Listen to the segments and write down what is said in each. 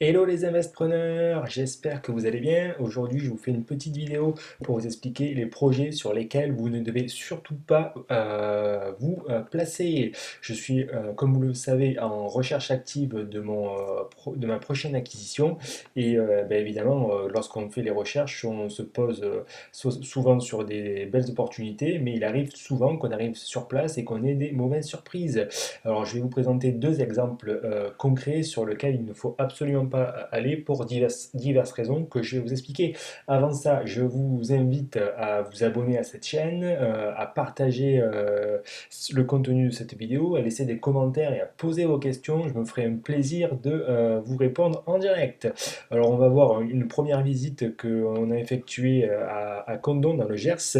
Hello les investisseurs, j'espère que vous allez bien. Aujourd'hui, je vous fais une petite vidéo pour vous expliquer les projets sur lesquels vous ne devez surtout pas vous placer. Je suis, comme vous le savez, en recherche active de ma prochaine acquisition et évidemment, lorsqu'on fait les recherches, on se pose souvent sur des belles opportunités, mais il arrive souvent qu'on arrive sur place et qu'on ait des mauvaises surprises. Alors, je vais vous présenter deux exemples concrets sur lesquels il ne faut absolument pas aller pour diverses raisons que je vais vous expliquer. Avant ça, je vous invite à vous abonner à cette chaîne, à partager le contenu de cette vidéo, à laisser des commentaires et à poser vos questions. Je me ferai un plaisir de vous répondre en direct. Alors, on va voir une première visite qu'on a effectuée à Condom dans le Gers.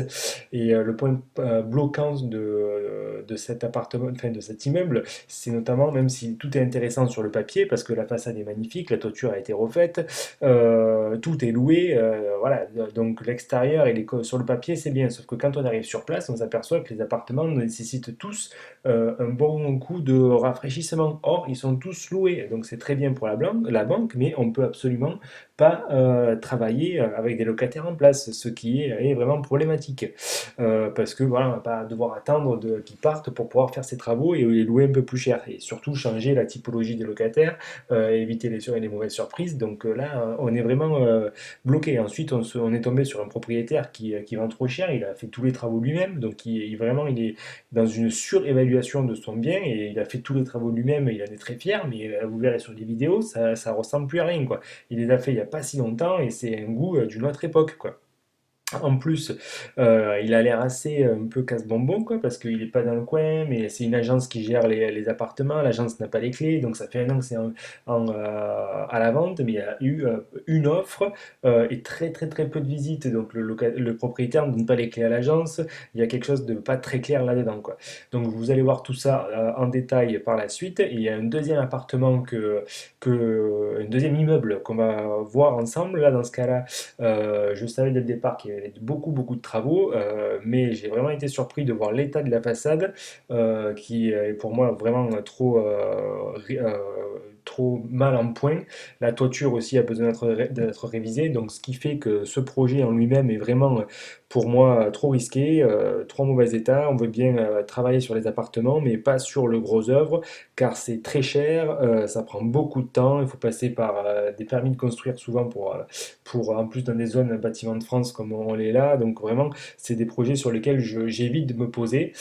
Et le point bloquant de cet appartement, enfin de cet immeuble, c'est notamment, même si tout est intéressant sur le papier, parce que la façade est magnifique, la toiture a été refaite, tout est loué, voilà, donc l'extérieur, sur le papier, c'est bien, sauf que quand on arrive sur place, on s'aperçoit que les appartements nécessitent tous un bon coup de rafraîchissement. Or, ils sont tous loués, donc c'est très bien pour la banque, mais on peut absolument pas travailler avec des locataires en place, ce qui est vraiment problématique. Parce que voilà, on va pas devoir attendre qu'ils partent pour pouvoir faire ces travaux et les louer un peu plus cher. Et surtout changer la typologie des locataires, éviter les mauvaises surprises. Donc là, on est vraiment bloqué. Ensuite, on est tombé sur un propriétaire qui vend trop cher. Il a fait tous les travaux lui-même. Donc vraiment, il est dans une surévaluation de son bien et il a fait tous les travaux lui-même. Il en est très fier, mais vous verrez sur les vidéos, ça ressemble plus à rien, quoi. Il les a fait il n'y a pas si longtemps et c'est un goût d'une autre époque, quoi. En plus, il a l'air assez un peu casse-bonbon, quoi, parce qu'il n'est pas dans le coin, mais c'est une agence qui gère les appartements. L'agence n'a pas les clés, donc ça fait un an que c'est à la vente, mais il y a eu une offre et très très très peu de visites. Donc le propriétaire ne donne pas les clés à l'agence. Il y a quelque chose de pas très clair là-dedans, quoi. Donc vous allez voir tout ça en détail par la suite. Et il y a un deuxième appartement un deuxième immeuble qu'on va voir ensemble. Là, dans ce cas-là, je savais dès le départ qu'il y avait beaucoup, beaucoup de travaux, mais j'ai vraiment été surpris de voir l'état de la façade, qui est pour moi vraiment trop mal en point. La toiture aussi a besoin d'être révisée, donc ce qui fait que ce projet en lui-même est vraiment, pour moi, trop risqué, trop en mauvais état. On veut bien travailler sur les appartements, mais pas sur le gros œuvre, car c'est très cher, ça prend beaucoup de temps, il faut passer par des permis de construire souvent pour en plus dans des zones bâtiments de France comme on l'est là. Donc vraiment, c'est des projets sur lesquels j'évite de me poser,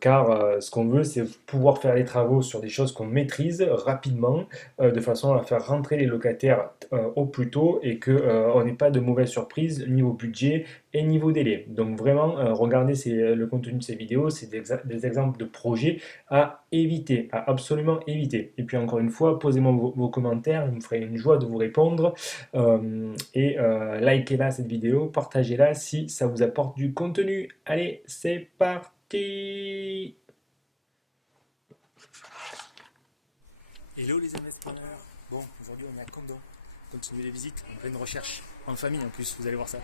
car ce qu'on veut, c'est pouvoir faire les travaux sur des choses qu'on maîtrise rapidement, de façon à faire rentrer les locataires au plus tôt et que on n'ait pas de mauvaises surprises niveau budget et niveau délai. Donc vraiment, regardez le contenu de ces vidéos, c'est des exemples de projets à éviter, à absolument éviter. Et puis encore une fois, posez-moi vos commentaires, je me ferai une joie de vous répondre. Likez-la cette vidéo, partagez-la si ça vous apporte du contenu. Allez, c'est parti! Hello les investisseurs. Bon, aujourd'hui on est à Condom. Continuez les visites, on fait une recherche en famille en plus, vous allez voir ça.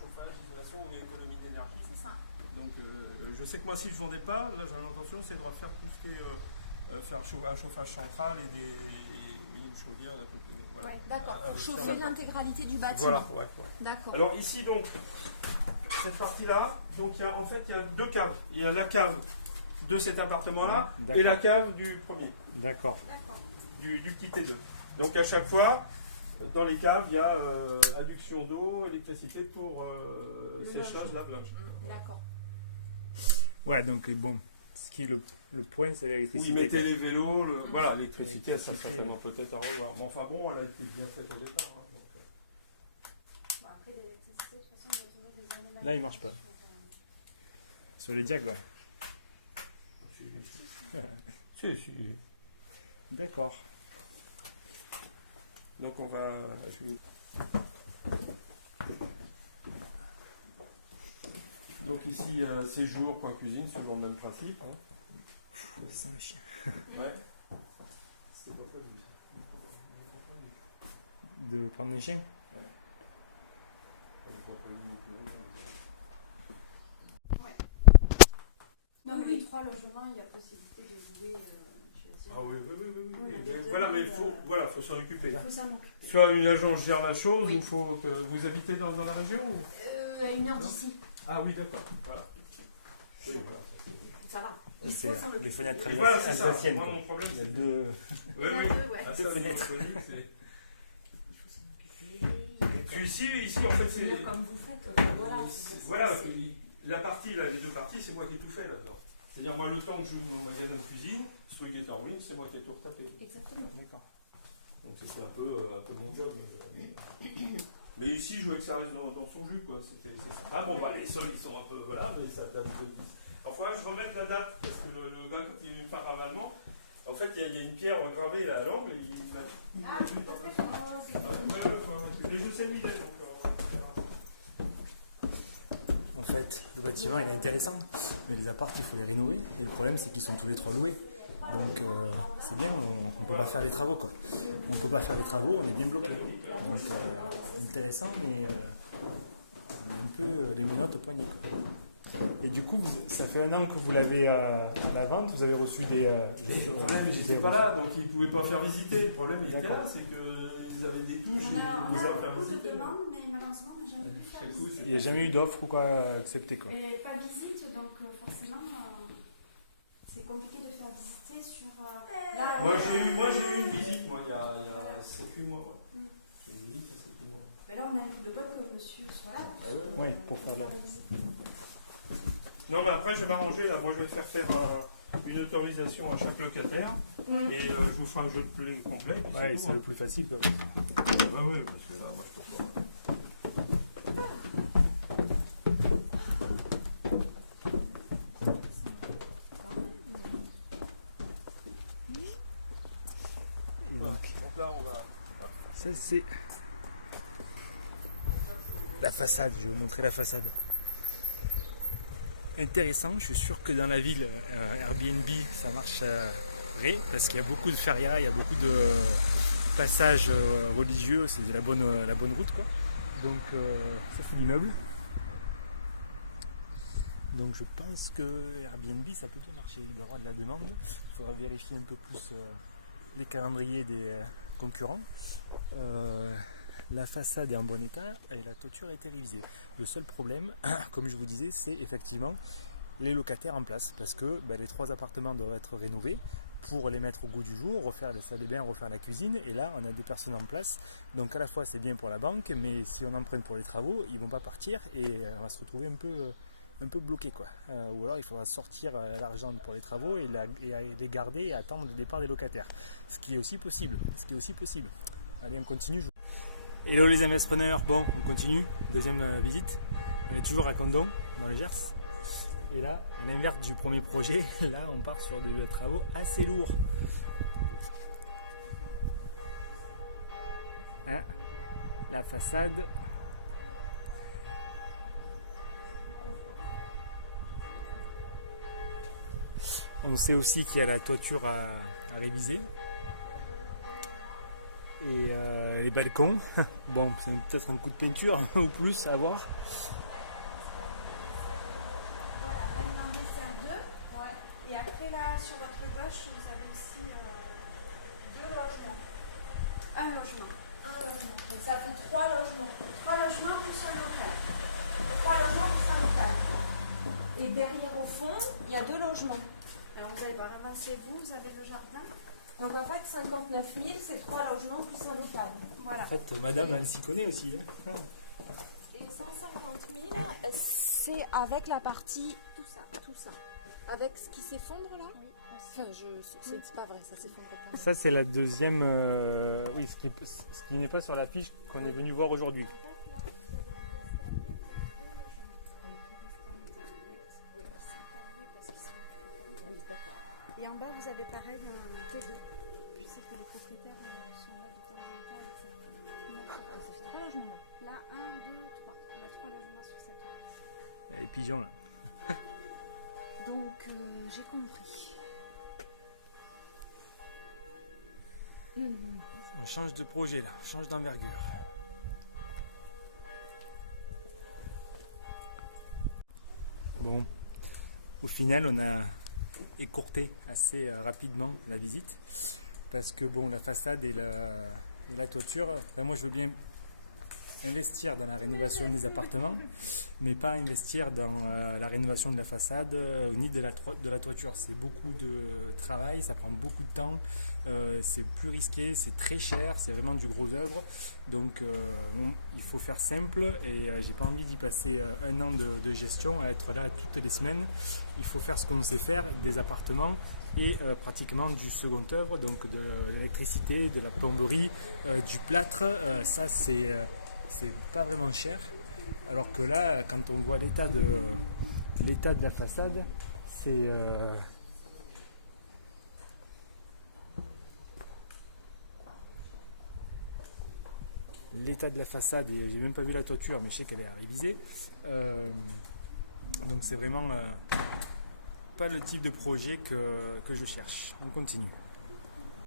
Chauffage, isolation ou économie d'énergie. Donc je sais que moi si je ne vendais pas, là j'ai l'intention c'est de refaire tout ce qui est faire un chauffage central et une chaudière à peu près. Voilà. Ouais, d'accord, pour chauffer l'intégralité du bâtiment. Voilà, ouais, ouais. D'accord. Alors ici donc, cette partie-là, donc en fait il y a deux caves. Il y a la cave de cet appartement-là et la cave du premier. D'accord. Du petit T2. Donc à chaque fois, dans les caves, il y a adduction d'eau, électricité pour séchage, lave-linge. D'accord. Ouais, donc bon, ce qui est le point, c'est l'électricité. Oui, mettez les vélos, voilà, l'électricité, ça certainement peut-être à revoir. Mais enfin bon, elle a été bien faite au départ. Hein, donc, Bon, après, l'électricité, de toute façon, il y a toujours des anomalies. Là, il marche pas. Sur les diags, ouais. si. D'accord. Donc on va. Donc ici, séjour, coin cuisine, c'est toujours le même principe. Hein. C'est un chien. Ouais. De prendre les chiens. Oui, oui, Oui, 3 logements, il y a possibilité de louer, je veux dire. Ah oui, oui, oui, oui, oui. Oui, Mais les voilà, mais demandes, faut s'en occuper. Il faut s'en occuper. Soit une agence gère la chose, Oui. ou faut que vous habitez dans la région ou... À 1 heure d'ici. Ah oui, d'accord. Voilà. Oui, voilà. Ça va. Il faut s'en Les occuper. fenêtres Et voilà, c'est ça. anciennes. Moi, mon problème, Il y a c'est... deux. Oui, Il y a oui. deux, ouais. Ah, ça, Deux fenêtres. c'est- Puis ici, en fait, c'est... C'est-à-dire comme vous faites, voilà. Voilà, la partie, là, les deux parties, c'est moi qui ai tout fait là-dedans. C'est-à-dire, moi, le temps que j'ouvre mon magasin de cuisine, ce truc est en ruine, c'est moi qui ai tout retapé. Exactement. D'accord. Donc, c'était un peu mon job. Mais ici, je voulais que ça reste dans son jus, quoi. Ah bon, bah, les sols, ils sont un peu. Voilà, mais ça date de 10. Alors, faudra que je remette la date, parce que le gars, quand il est venu faire ravalement, en fait, il y a une pierre gravée là, à l'angle, et il m'a dit. Ah, parce que je commence. Mais je sais l'idée, donc on va faire. En fait, le bâtiment il est intéressant, mais les apparts il faut les rénover. Et le problème c'est qu'ils sont tous les trois loués. Donc c'est bien, on ne peut pas faire les travaux quoi. On ne peut pas faire les travaux, on est bien bloqué. Donc intéressant, mais un peu les menottes au poignet quoi. Et du coup, ça fait 1 an que vous l'avez à la vente, vous avez reçu des. Le problème, j'étais pas là, donc ils ne pouvaient pas faire visiter. Le problème, il était là, c'est qu'ils avaient des touches et ils On nous a avaient fait beaucoup de visiter. demandes, mais malheureusement, on n'a jamais pu faire C'est cool, visite. Il n'y a jamais eu d'offre ou quoi accepté quoi. Et pas visite, donc forcément, c'est compliqué de faire visiter sur. Là, Moi, j'ai eu une visite, moi, il y a 7-8 mois. Ouais. J'ai eu une visite, il y a 7-8 mois. Mais là, on a vu le bol que monsieur soit là. Oui, pour faire la. Non, mais après, je vais m'arranger. Là, moi, je vais faire une autorisation à chaque locataire. Et je vous ferai un jeu de play complet. puis Ouais, tout, c'est hein. le plus facile quoi. Bah ouais, parce que là, moi, je peux pas. Donc là, on va. Ça c'est la façade, je vais vous montrer la façade. Intéressant, je suis sûr que dans la ville Airbnb ça marche vrai parce qu'il y a beaucoup de férias, il y a beaucoup de passages religieux, c'est de la bonne route quoi. Donc ça c'est l'immeuble. Donc je pense que Airbnb ça peut bien marcher, il doit y avoir de la demande. Il faudra vérifier un peu plus les calendriers des concurrents. La façade est en bon état et la toiture a été révisée. Le seul problème, comme je vous disais, c'est effectivement les locataires en place parce que les 3 appartements doivent être rénovés pour les mettre au goût du jour, refaire la salle de bain, refaire la cuisine et là on a des personnes en place donc à la fois c'est bien pour la banque mais si on emprunte pour les travaux ils vont pas partir et on va se retrouver un peu bloqué quoi. Ou alors il faudra sortir l'argent pour les travaux et les garder et attendre le départ des locataires. Ce qui est aussi possible. Allez on continue. Hello les entrepreneurs, bon on continue, deuxième visite. On est toujours à Condom dans les Gers. Et là, à l'inverse du premier projet, là on part sur des travaux assez lourds. Hein, la façade. On sait aussi qu'il y a la toiture à réviser. Et les balcons, bon c'est peut-être un coup de peinture ou plus à voir. Ouais. Et après, là, sur votre gauche, vous avez aussi 2 logements. Un logement. Donc ça fait 3 logements. 3 logements plus un local. 3 logements plus un local. Et derrière, au fond, il y a 2 logements. Alors vous allez voir, avancez-vous, vous avez le jardin. Donc en fait, 59 000, c'est 3 logements plus un local. Voilà. En fait, madame, elle s'y connaît aussi. Hein. Et 150 000, c'est avec la partie tout ça. Avec ce qui s'effondre là. Oui. Enfin, c'est pas vrai, ça s'effondre pas. Ça, c'est la deuxième. Oui, ce qui n'est pas sur la fiche qu'on est venu voir aujourd'hui. Et en bas, vous avez pareil un T2. Je sais que les propriétaires sont là de temps en temps. Ça fait 3 logements là. Là, 1, 2, 3. On a 3 logements sur cette place. Il y a les pigeons là. Donc, j'ai compris. On change de projet là, on change d'envergure. Bon, au final, on a écourter assez rapidement la visite parce que bon, la façade et la toiture, moi je veux bien investir dans la rénovation des appartements, mais pas investir dans la rénovation de la façade ni de la toiture. C'est beaucoup de travail, ça prend beaucoup de temps, c'est plus risqué, c'est très cher, c'est vraiment du gros œuvre. Donc il faut faire simple et j'ai pas envie d'y passer un an de gestion, à être là toutes les semaines. Il faut faire ce qu'on sait faire, des appartements et pratiquement du second œuvre, donc de l'électricité, de la plomberie, du plâtre. Ça c'est pas vraiment cher, alors que là, quand on voit l'état de la façade, c'est l'état de la façade, et j'ai même pas vu la toiture, mais je sais qu'elle est à réviser. Donc c'est vraiment pas le type de projet que je cherche. On continue.